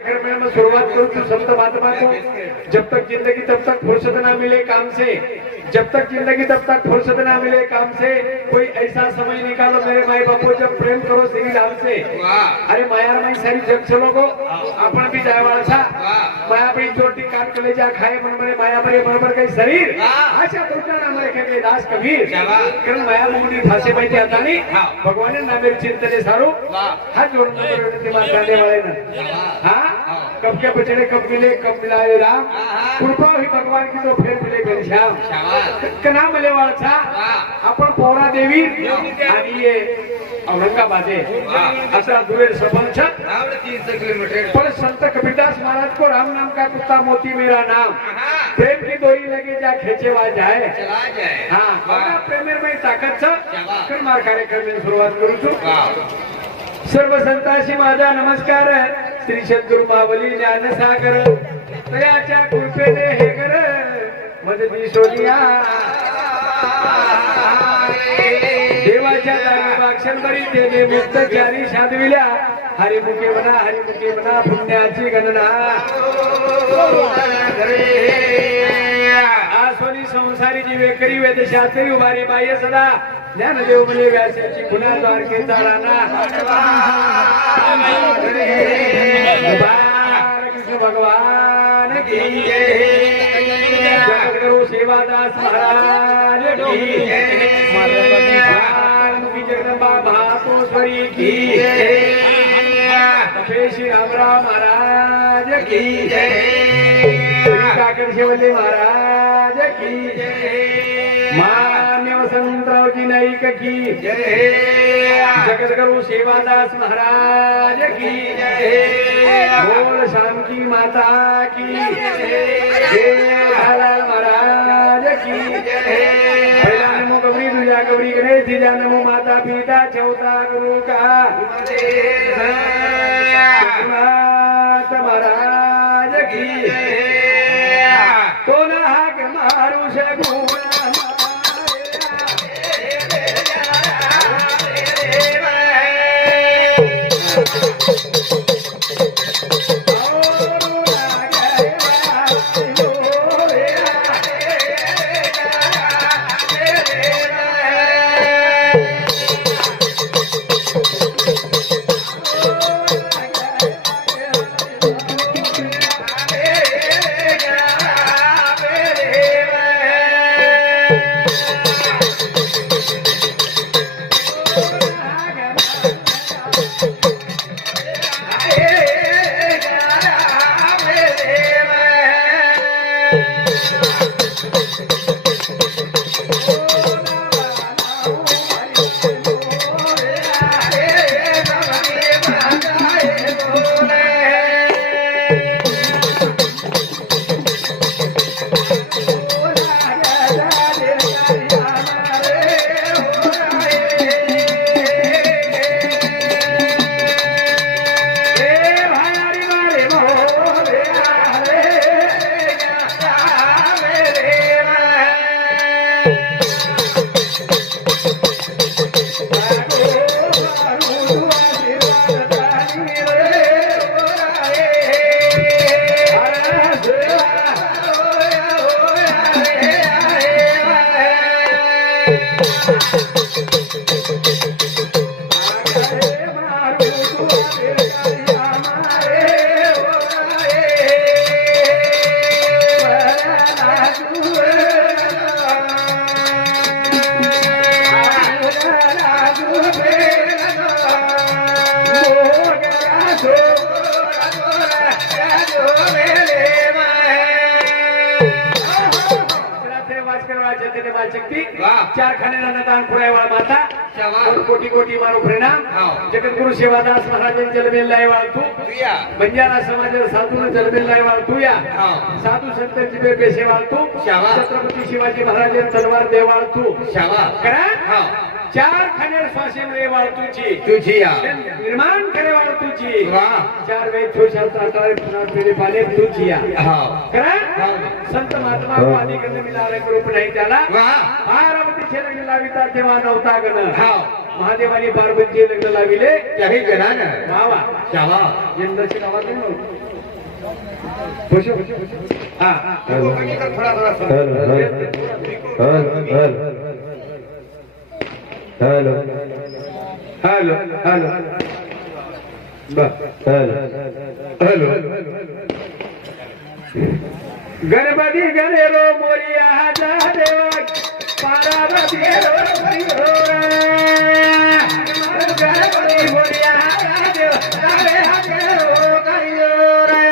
में शुरुआत करूँ तो संत महात्मा को जब तक जिंदगी तब तक फुर्सत ना मिले काम से, जब तक जिंदगी तब तक फुर्सत ना मिले काम से, कोई ऐसा समय निकालो मेरे माई बापू जब प्रेम करो श्री राम से। अरे माया माई सारी जग चलो को अपन भी जाए वाला था माया बड़ी चोटी काट के ले जा खाए मन मरे माया मरे बरोबर काही शरीर आशा तुझा ना मरे के दास कबीर कारण माया मुनी फासे पाहिजे आता नाही भगवान ना मेरी चिंतने सारो हाथ जोड़ून दिमाग डालने वाले ना हाँ कब के बचड़े कब मिले कब मिलाए राम कृपा ही भगवान की तो फिर मिले घनश्याम कना मिले वाला था अपन पौरा देवी आणि ये औरंगाबाद असा दुरेर संबंध 300 किलोमीटर पर संत कबीरदास महाराज को राम नाम का कुत्ता मोती मेरा नाम प्रेम की डोरी लगी जा खेचेवा जाए चला जाए हाँ प्रेमेर में ताकद कर मार कार्यक्रम में सुरुवात करू છું सर्व संतांशी माझा नमस्कार श्री सद्गुरु मावली ज्ञानसागर तयाच्या कृपेने हे कर मदती सोनिया देवाच्या दारी वाक्षणबरी तेने मुक्तचारी साधविल्या हरिमुखे म्हणा पुण्याची गणना आसोनी संसारी जीवे करी वेद शास्त्री उभारी बाह्य सदा ज्ञानदेव मुले व्यासाची पुन्हा द्वारकेचा राणा कृष्ण भगवान की जगद्गुरु सेवादास महाराज की जगदंबा महातोश्वरी की श्री रामराव महाराज की काकड शिवले महाराज की मान्य वसंतरावजी नाईक की जगद्गुरु सेवादास महाराज की बोल श्याम की माता की लाल महाराज की पहिला नमो गौरी दुजा गौरी गणेश तीजा नमो माता पिता चौथा गुरु का महाराज की तो नाग मारू शकून चार खाने दान पुरायवाळा माता कोटी कोटी मारू प्रणाम जगद्गुरु सेवादास महाराज जलमेलाय वाळतू बंजारा समाज साधू जलमेलाय वाळतू या साधू संत जिबे पेशे वाळतू छत्रपती शिवाजी महाराज तलवार देवाळतू करा चार खनेर स्वासीन रे वाळतूची तुझी निर्माण करे वाळतूची चार वेद छोशा ताताळे पुन्हा पेले पाले तुझी करा संत महात्मा को आदि करने मिला रे रूप नाही त्याला पार्वती चे लग्न लाविता तेव्हा नव्हता गण महादेवानी पार्वतीचे लग्न लाविले त्याही गणान मावा शावा यंदाची गावात खुश हाँ थोड़ा थोड़ा सुन hello hello hello hello Ganpati गणेरो मोरिया जा देवा पार्वती रो गणपति मोरिया जा देवा तारे हाथे रो करियो रे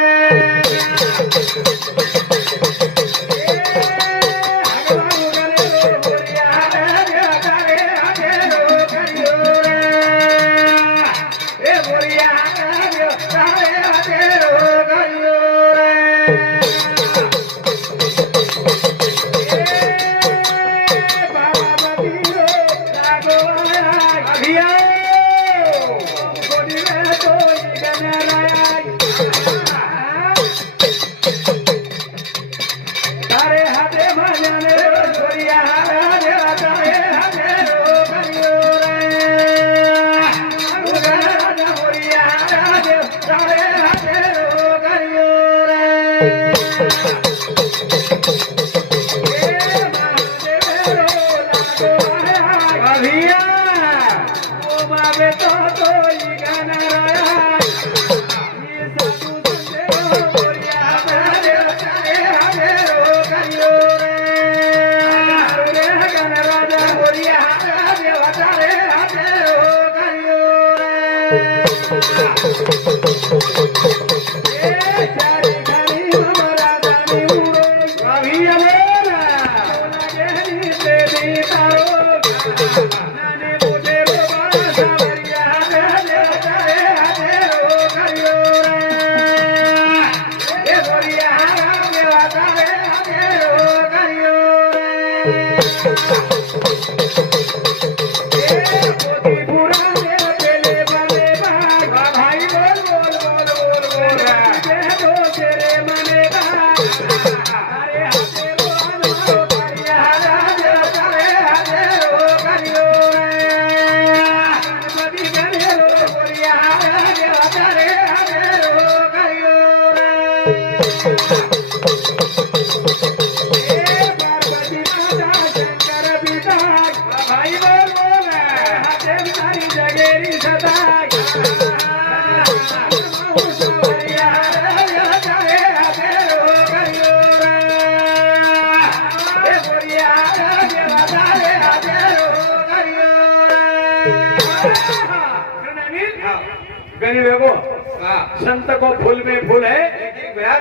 संत को फूल में फूल है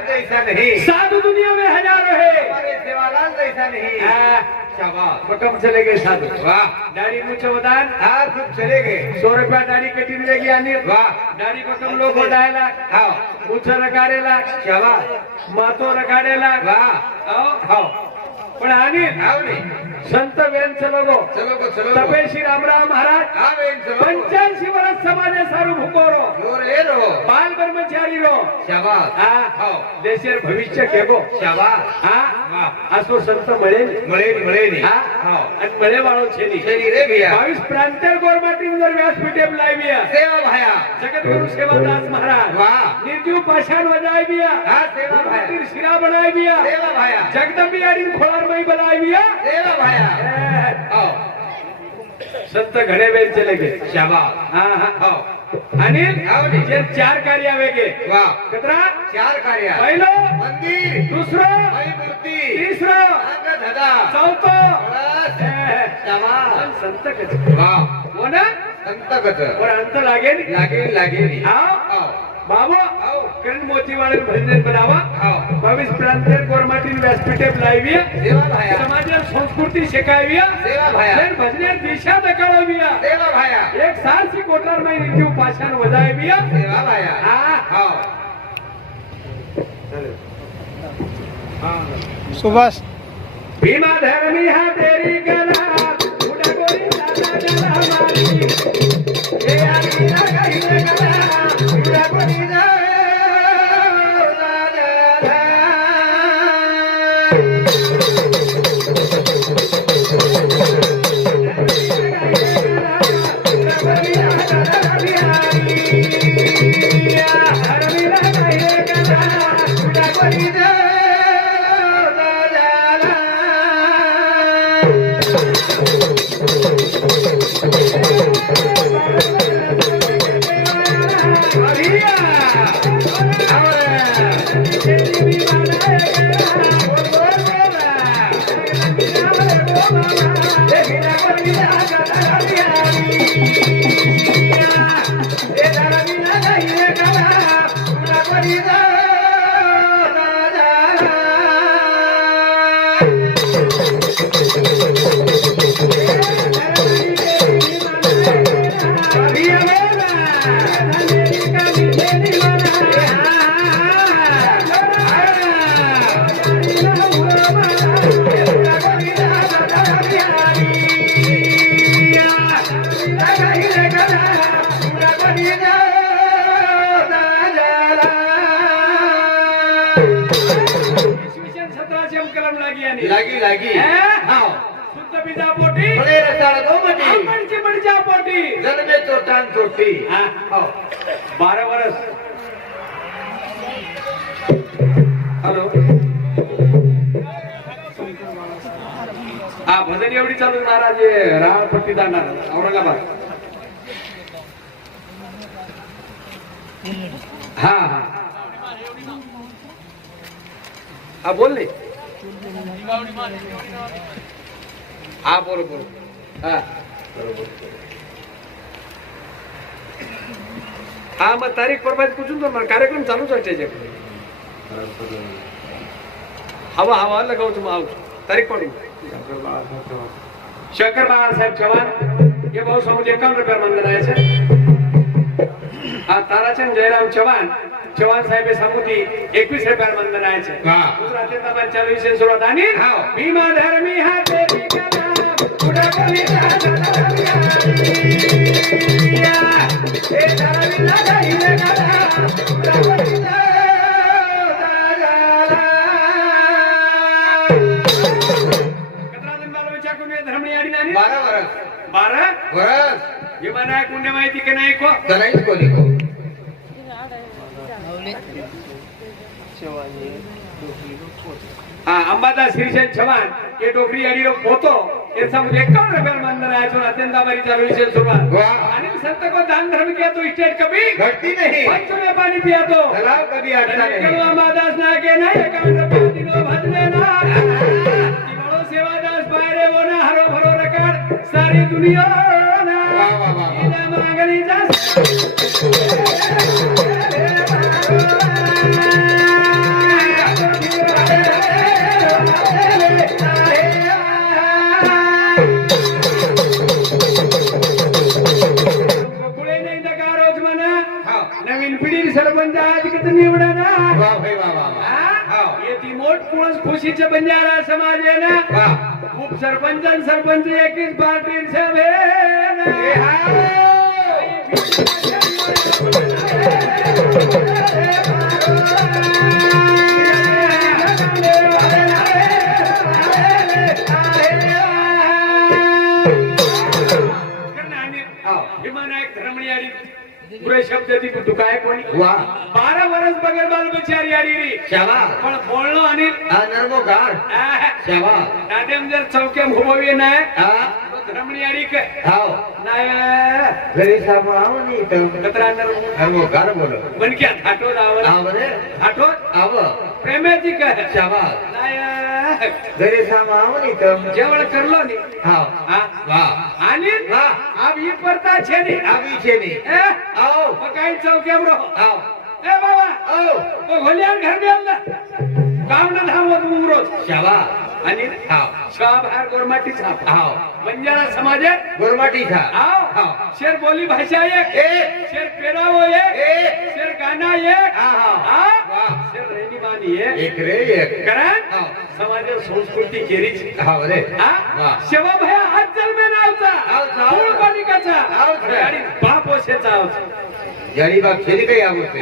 जैसा नहीं, साधु दुनिया में हजारों है, सेवालाल जैसा नहीं। शाबाश, मकम चले गए साधु। वाह, दाढ़ी मुझे बदान हाँ खुद चले गए। 100 रुपया दाढ़ी कटी मिलेगी आनी। वाह, दाढ़ी मकम लोग उड़ाएला, हाँ मुझे रखाड़ेला, शाबाश, मातो रखाड़ेला, वाह आओ आओ पण आनी आओ नहीं, संत वेन चलो चलो को चलो तपे श्री रामराव महाराज हाँ बेन चलो 85 वर्ष समाजे सारू भूकोरो जोर ए रो बाल ब्रह्मचारी रो शाबाश, हाँ आओ देशेर भविष्य केगो शाबाश, हाँ वाह, आसो संत મળે મળે નહીં, હા हाँ અને મળે વાળો છે ની चली रे भैया 22 પ્રાંતર ગોરમાટી અંદર વ્યાસપીઠે બોલાવ્યા सेवा भाया, જગતગુરુ સેવાદાસ મહારાજ वाह નિર્જીવ પાષાણ વજાવ્યા हाँ सेवा भाया, મંદિર શિરા બનાવ્યા सेवा भाया, જગદંબિયારી ખોળારમય બનાવ્યા सेवा भाया, आओ संत घणे वेळ चले गए शाबाश, हाँ हाँ आओ आणि आओ नी, जे 4 कार्य आवेगे वाह, कतरा 4 कार्य, पहिलो मंदिर, दुसरो आई मूर्ति, तिसरो अंग धदा, चौथो बस, शाबाश, संत कच वाह, हो ना संतगत, और अंत लागे नी लागे नहीं, आओ आओ बाबू आओ करण मोती वाले भजन बनावा आओ 22 प्रांतर गोरमाटी व्यासपीठे बोलाव्या सेवा भाया, समाजात संस्कृती शिकाव्या सेवा भाया, भजने दिशा दकाळव्या सेवा भाया, एक सारसी कोटारमय निर्जीव पाषाण वजाव्या सेवा भाया, हाँ आओ सुभाष भीमा धर्मी हा तेरी गला उड़ा गोरी दादा जला मारी हे आली ना गई गला उड़ा गोरी दादा लागी लागी हाव शुद्ध बीजापोटी फळे रसाळ गोमटी आंबणची मडजापोटी जन्मे चोटान चोटी हाव 12 वर्ष हॅलो हा भजन एवढी चालू महाराज रावपट्टी जाणार औरंगाबाद हा हा हा बोल नाही हा बरोबर हा हा मग तारीख परवाच कुठून तर कार्यक्रम चालूच आहे त्याच्याकडे हवा हवा लगावतो मग तारीख पाडू शंकर बाळासाहेब चव्हाण हे भाऊ समोर 51 रुपये मंदिर आहे हा ताराचंद जयराम चव्हाण चव्हाण साहेब सामुती 21 रुपये मंदिर आहे दुसरा ते चालू विषय सुरुवात आणि भीमा धर्मी हा तेरी कला पुढे कली हे धर्मी लगाईले कला धर्मणी आडी नानी 12 वर्ष हे मनाय कुंडे माहिती की नाही को करायच कोणी को हाँ अंबादास श्रीशैल चव्हाण ये टोकरी अड़ी रो पोतो ये सब 51 रुपये मंदिर आया जो अत्यंताबारी चालू से शुरुआत आणि संत को दान धर्म किया तो स्टेट कभी घटती नहीं पंच में पानी पिया तो तालाब कभी अटका नहीं अंबादास ना के ना 51 रुपये दिनो भजने ना बड़ो सेवादास पायरे वो ना हरो भरो रकार सारी दुनिया ना वाह वाह वाह इना मांगली जा नवीन पिढी सरपंच आज किती निवडा ना वाह भाई वाह वाह येती मोठ पुळस खुशीचे बंजारा समाज आहे ना खूप सरपंच एकीच पार्टी सभे विमानायक धर्मणी आणि पुरे शब्द ती तू काय कोणी वाह 12 वर्ष बगल बाल बिचारी आडी रे शाबास पण बोलणं आणि नर्मो गार शाबास दादेम जर चौके उभवी नाही हा धर्मणी आडी काय हाव नाही घरी सांभाळाव नी तर कतरा नर्मो गार बोलो बनक्या थाटो दावल आव रे थाटो आव प्रेमाची काय शाबास नाही घरी सांभाळाव नी तर जेवण करलो नी हाव हा वाह आणि वाह अब ही परता छे नी આવી છે ની આવો मकाई चौके ब्रो આવો ए बाबा આવો ओ घोलियान घर में आला गाव न धावत मुंगरोज શાબાસ आणि આવો बाहेर गोरमाटी छाप આવો बंजारा समाजात गोरमाटी था आओ आओ शेर बोली भाषा एक शेर पेरावो एक शेर गाना एक वाह शेर रहनीमानी एक एक रे एक करा आओ समाजात संस्कृती केरीच हाव रे वाह शेवा भया हात जन्मे नावचा आवचा फूल बालिकाचा आवचा आणि बाप ओशेचा आवचा यारी बाप छेली काही आवडते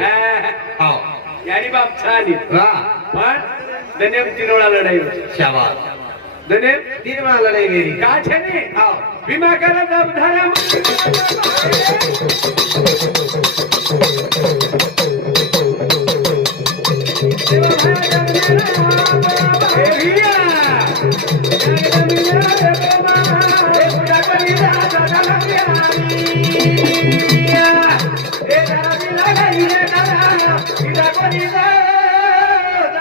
हाव यारी बाप छान वाह पण दनेम तिरोळा लढाई शाबास दनेम तीन लढाई मेरी का छे नी हाव भीमा करा दब धरा ए